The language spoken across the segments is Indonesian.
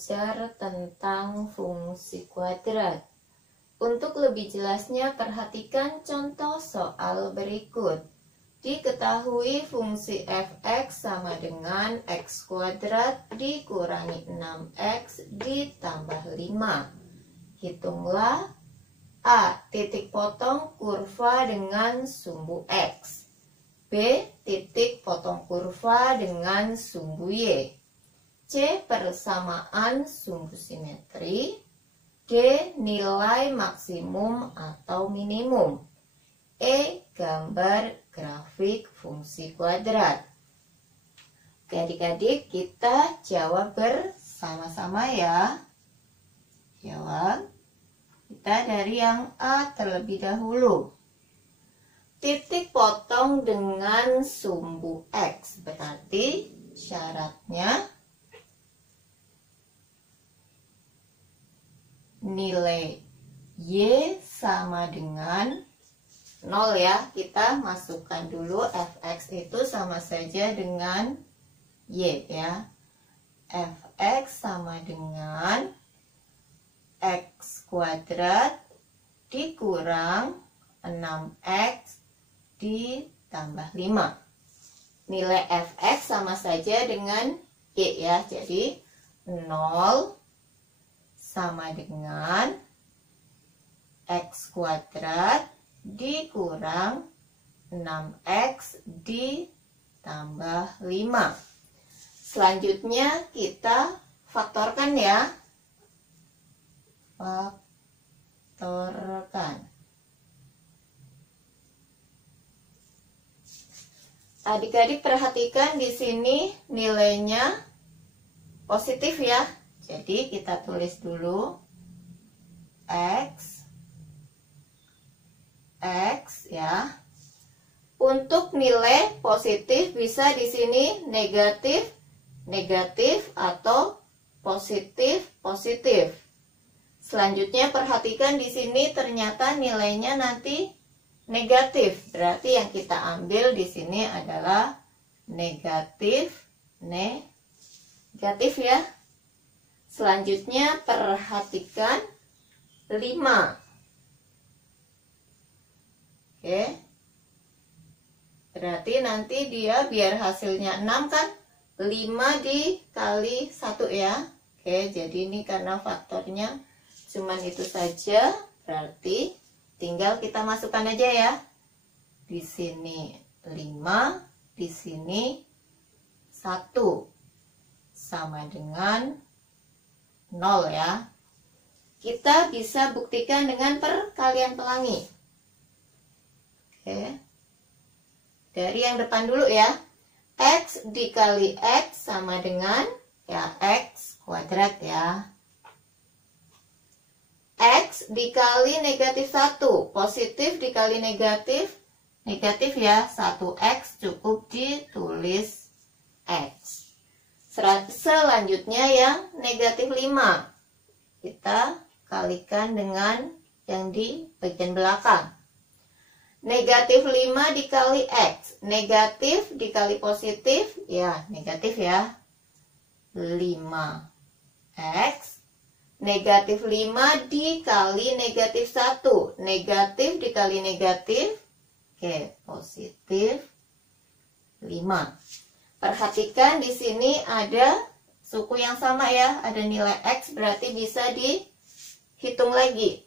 belajar tentang fungsi kuadrat. Untuk lebih jelasnya, perhatikan contoh soal berikut. Diketahui fungsi f(x) sama dengan x kuadrat dikurangi 6x ditambah 5. Hitunglah A. Titik potong kurva dengan sumbu x, B. Titik potong kurva dengan sumbu y, C. Persamaan sumbu simetri, D. Nilai maksimum atau minimum, E. Gambar grafik fungsi kuadrat. Oke adik-adik, kita jawab bersama-sama ya. Jawab. Kita dari yang A terlebih dahulu. Titik potong dengan sumbu X, berarti syaratnya nilai Y sama dengan 0 ya. Kita masukkan dulu fx itu sama saja dengan Y ya. Fx sama dengan x kuadrat dikurang 6x ditambah 5. Nilai fx sama saja dengan y ya. Jadi 0 sama dengan x kuadrat dikurang 6x ditambah 5. Selanjutnya kita faktorkan ya. Faktorkan. Adik-adik perhatikan di sini nilainya positif ya. Jadi kita tulis dulu X ya. Untuk nilai positif bisa di sini negatif atau positif. Selanjutnya perhatikan di sini ternyata nilainya nanti negatif. Berarti yang kita ambil di sini adalah negatif ya. Selanjutnya perhatikan 5. Oke. Berarti nanti dia biar hasilnya 6 kan 5 dikali 1 ya. Oke, jadi ini karena faktornya cuman itu saja, berarti tinggal kita masukkan aja ya. Di sini 5, di sini 1 sama dengan 0 ya. Kita bisa buktikan dengan perkalian pelangi. Oke. Dari yang depan dulu ya. X dikali X sama dengan ya X kuadrat ya. X dikali negatif 1, positif dikali negatif ya, 1x cukup ditulis X. Selanjutnya yang negatif 5, kita kalikan dengan yang di bagian belakang. Negatif 5 dikali X, negatif dikali positif, ya negatif ya, 5x. Negatif 5 dikali negatif 1, negatif dikali negatif, oke, positif 5. Perhatikan di sini ada suku yang sama ya, ada nilai X, berarti bisa dihitung lagi.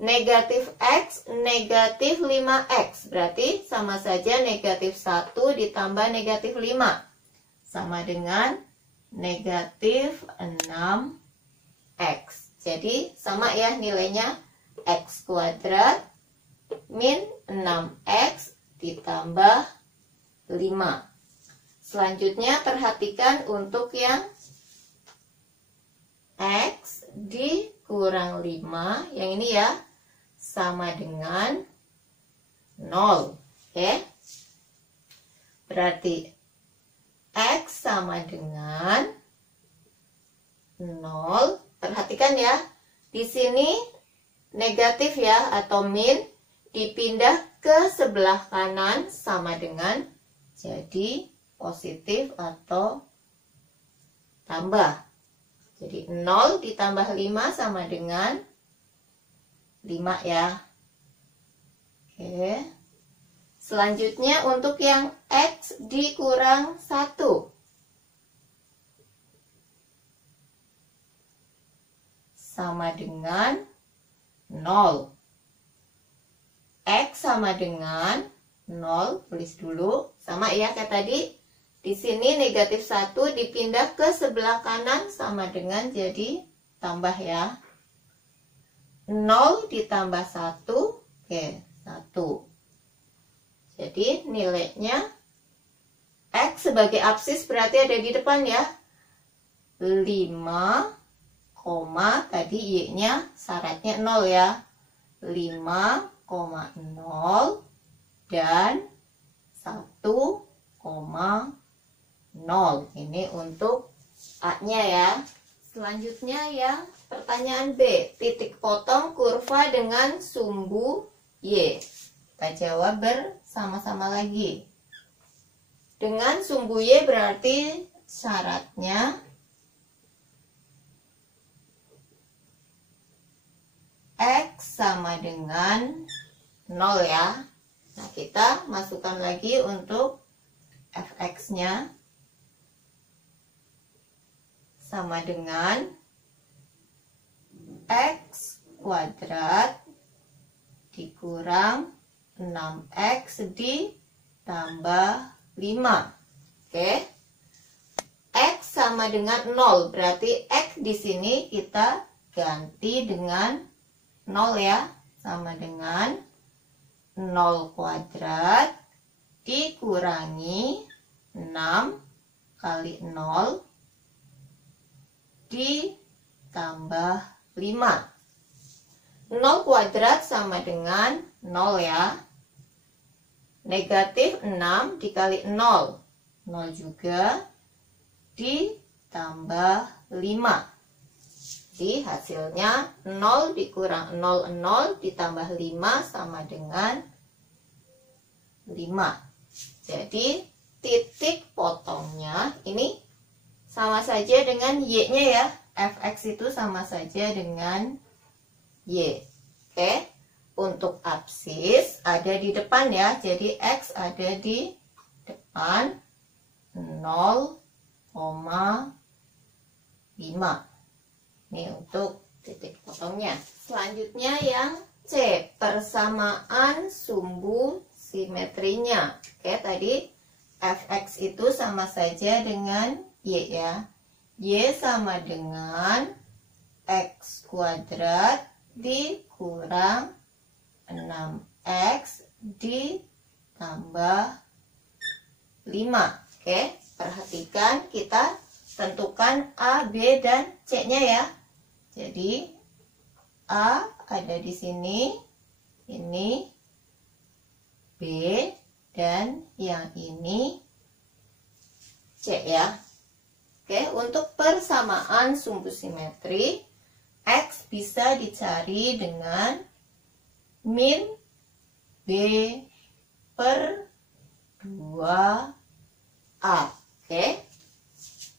Negatif X, negatif 5x, berarti sama saja negatif 1 ditambah negatif 5, sama dengan negatif 6x. Jadi sama ya nilainya, x kuadrat min 6x ditambah 5. Selanjutnya perhatikan untuk yang x dikurang 5, yang ini ya, sama dengan 0. Oke. Berarti x sama dengan 0. Perhatikan ya, di sini negatif ya atau min dipindah ke sebelah kanan sama dengan jadi positif atau tambah. Jadi 0 ditambah 5 sama dengan 5 ya. Oke. Selanjutnya untuk yang X dikurang 1. Sama dengan 0. X sama dengan 0, tulis dulu. Sama ya kayak tadi. Di sini negatif 1 dipindah ke sebelah kanan sama dengan jadi tambah ya. 0 ditambah 1, oke, 1. Jadi nilainya X sebagai absis berarti ada di depan ya. 5, tadi Y-nya syaratnya 0 ya. 5,0 dan 1,0. Ini untuk A-nya ya. Selanjutnya yang pertanyaan B, titik potong kurva dengan sumbu Y. Kita jawab bersama-sama lagi. Dengan sumbu Y berarti syaratnya X sama dengan 0 ya. Nah, kita masukkan lagi untuk fx-nya sama dengan x kuadrat dikurang 6x ditambah 5. Oke. X sama dengan 0, berarti X di sini kita ganti dengan 0 ya, sama dengan 0 kuadrat dikurangi 6 kali 0 ditambah 5. 0 kuadrat sama dengan 0 ya. Negatif 6 dikali 0, 0 juga ditambah 5. Jadi hasilnya 0 dikurang 0, 0 ditambah 5 sama dengan 5. Jadi titik potongnya ini sama saja dengan Y-nya ya. Fx itu sama saja dengan Y. Oke. Untuk absis ada di depan ya. Jadi X ada di depan 0,5. Ini untuk titik potongnya. Selanjutnya yang C, persamaan sumbu simetrinya. Oke, tadi fx itu sama saja dengan Y ya. Y sama dengan x kuadrat dikurang 6x ditambah 5. Oke, perhatikan kita tentukan A, B, dan C-nya ya. Jadi A ada di sini, ini B, dan yang ini C ya. Oke, untuk persamaan sumbu simetri, X bisa dicari dengan min B per 2A. Oke,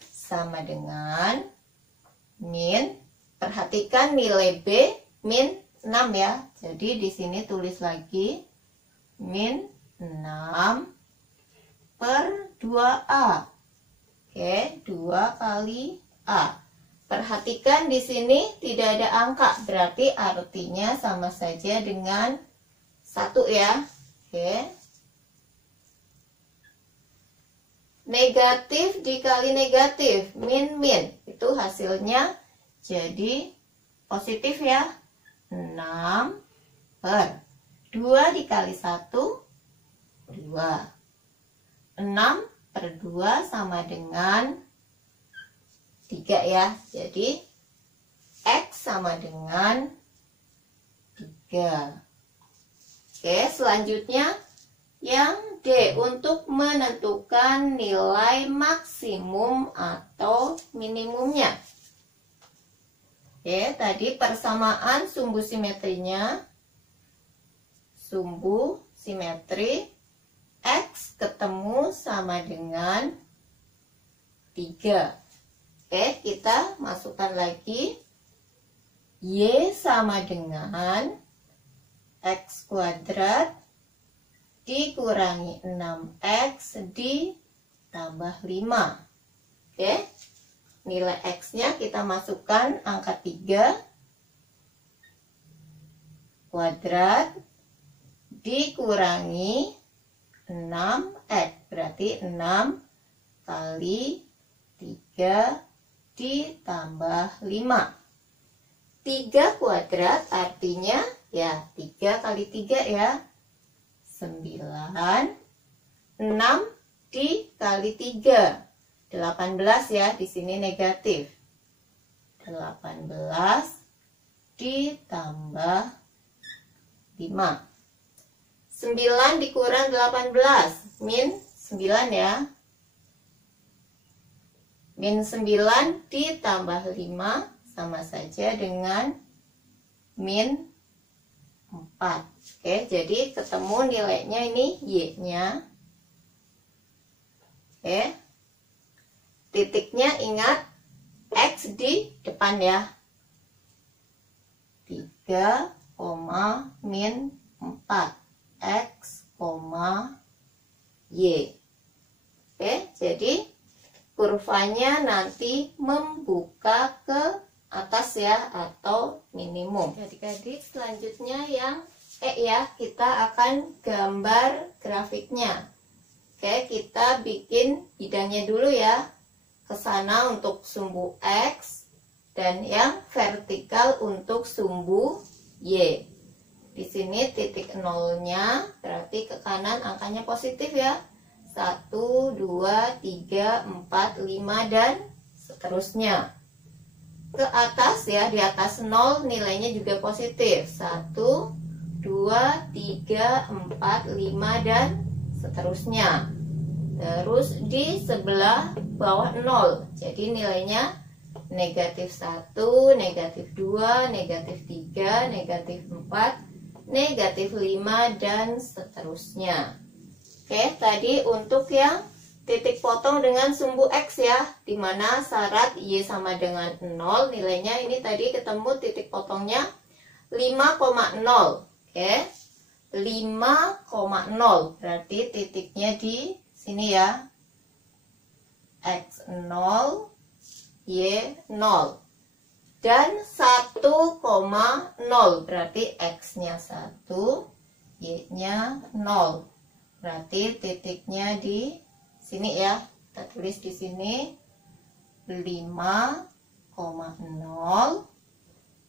sama dengan min, perhatikan nilai B min 6 ya. Jadi di sini tulis lagi min 6 per 2A. Oke, 2 kali A. Perhatikan di sini tidak ada angka, berarti artinya sama saja dengan 1 ya. Oke. Negatif dikali negatif, min min, itu hasilnya jadi positif ya. 6 per 2 dikali 1, 2. 6 per 2 sama dengan 3 ya. Jadi X sama dengan 3. Oke, selanjutnya yang D, untuk menentukan nilai maksimum atau minimumnya. Oke, tadi persamaan sumbu simetrinya. Sumbu simetri X ketemu sama dengan 3. Oke, kita masukkan lagi. Y sama dengan X kuadrat dikurangi 6X ditambah 5. Oke, nilai X-nya kita masukkan angka 3 kuadrat dikurangi 6X, berarti 6 kali 3 ditambah 5. 3 kuadrat artinya ya 3 kali 3 ya 9. 6 dikali 3 18 ya, di sini negatif. 18 ditambah 5. 9 dikurang 18 min 9 ya. Min 9 ditambah 5 sama saja dengan min 4. Oke, jadi ketemu nilainya ini Y-nya. Oke. Titiknya ingat X di depan ya. 3, min 4. X, Y. Oke, jadi kurvanya nanti membuka ke atas ya, atau minimum. Adik-adik, selanjutnya yang ya, kita akan gambar grafiknya. Oke, kita bikin bidangnya dulu ya. Ke sana untuk sumbu X dan yang vertikal untuk sumbu Y. Di sini titik nolnya berarti ke kanan angkanya positif ya. 1, 2, 3, 4, 5 dan seterusnya. Ke atas ya, di atas 0 nilainya juga positif. 1, 2, 3, 4, 5 dan seterusnya. Terus di sebelah bawah 0. Jadi nilainya negatif 1, negatif 2, negatif 3, negatif 4, negatif 5 dan seterusnya. Oke, tadi untuk yang titik potong dengan sumbu X ya, dimana syarat Y sama dengan 0, nilainya ini tadi ketemu titik potongnya 5,0. Oke, 5,0 berarti titiknya di sini ya. X 0, Y 0. Dan 1,0 berarti X-nya 1, Y-nya 0. Berarti titiknya di sini ya. Kita tulis di sini 5,0.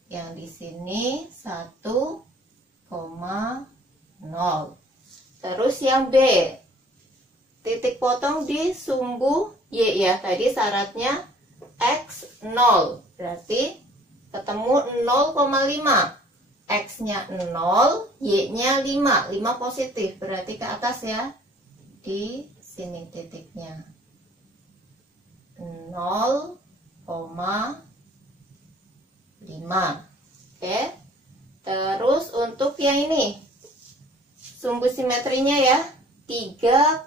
Yang di sini 1,0. Terus yang B, titik potong di sumbu Y ya. Tadi syaratnya X 0. Berarti ketemu 0,5. X-nya 0, Y-nya 5. 5 positif, berarti ke atas ya. Di sini titiknya. 0,5. Oke. Terus untuk yang ini, sumbu simetrinya ya. 3,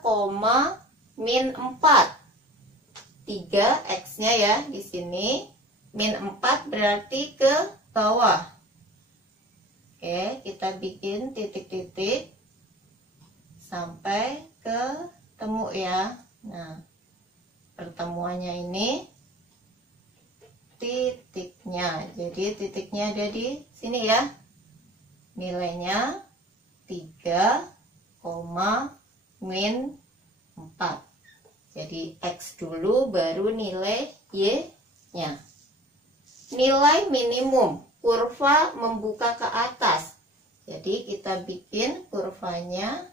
min 4. 3 X-nya ya di sini. Min 4 berarti ke bawah. Oke, kita bikin titik-titik sampai ketemu ya. Nah, pertemuannya ini titiknya. Jadi titiknya ada di sini ya. Nilainya 3, min 4. Jadi X dulu baru nilai Y-nya. Nilai minimum, kurva membuka ke atas. Jadi kita bikin kurvanya.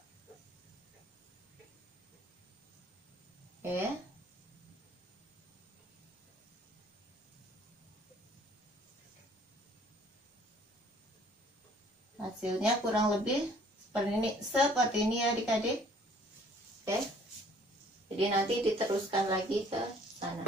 Oke. Hasilnya kurang lebih seperti ini ya adik-adik. Oke. Jadi nanti diteruskan lagi ke sana.